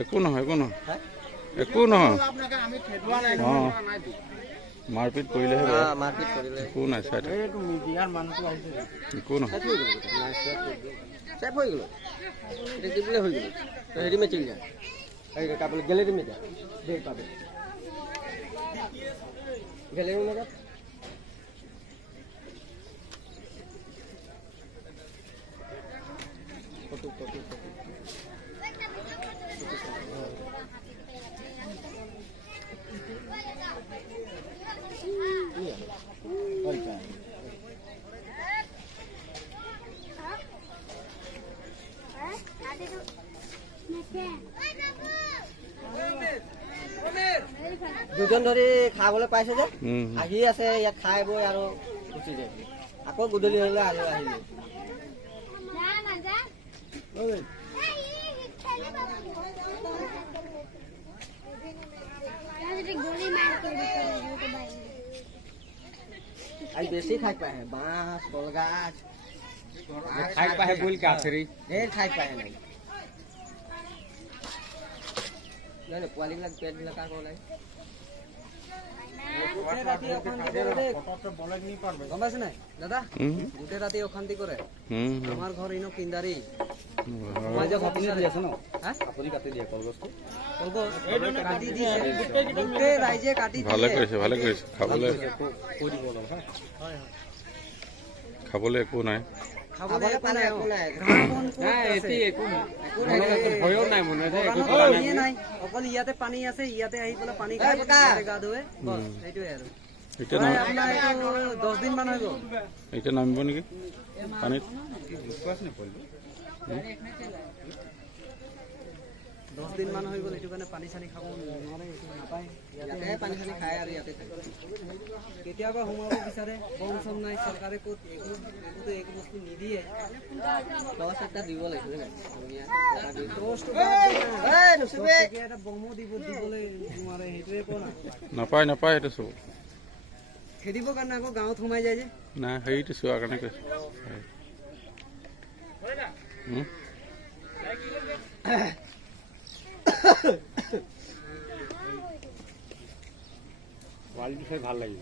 একো নহয় একো নহয় মাৰপিট কৰিলেহে একো নাই চাই একো নহয় गैलरी में जा देख पावे गैलरी में जा फोटो फोटो দুজন ধৰি খাবলৈ পাইছে যে আহি আছে ইয়াত খাই বৈ আৰু গুচি যায় আকৌ গধূলি হলে আৰু আহিব आई बेसी खाई पाए हैं बांस गोलगाछ खाई पाए बोल के आखिरी ढेर खाई पाए नहीं नहीं पोवाली लग पेट लगा को लाई গম পাইছে নাই দাদা গোটে ৰাতি অশান্তি কৰে আমাৰ ঘৰ ইনো কিন্দাৰি সমাজে কাটি দিছে ন হ্যাঁ আপুনি কাটি দিয়ে কলগছটো কলগছ কাটি দিছে গোটে ৰাইজে কাটি দিছে ভালে কৰিছে খাবলৈ কৈ দিব অলপ হয় হয় খাবলৈ একো নাই খাবলৈ একো নাই নাই এতি একো ভয়ও নাই মনে যে একো নাই অকল ইয়াতে পানী আছে ইয়াতে আহি পেলাই পানী খাই ইয়াতে গা ধুৱে বস এইটোৱে আৰু এতিয়া আপোনাৰ এইটো 10 দিন মান হৈ গ'ল এতিয়া নামিব নেকি পানীত 10 দিন মান হৈ গ'ল এইটো কাৰণে পানী চানি খাব নোৱাৰে এইটো নাপায় ইয়াতে পানী চানি খায় আৰু ইয়াতে কেতিয়াবা সোমাব বিচাৰে বম চম নাই চৰকাৰে ক'ত একোতো একো বস্তু নিদিয়ে দহ এটা দিব লাগিছিলে নাই এটা বমো দিবলৈ নোৱাৰে সেইটোৱে কোৱা নাপায় সেইটো চব খেদিবৰ কাৰণে আকৌ গাঁৱত সোমাই যায় যে নাই সেইটো চোৱাৰ কাৰণে কৈছো কোৱালিটি ভাল লাগিব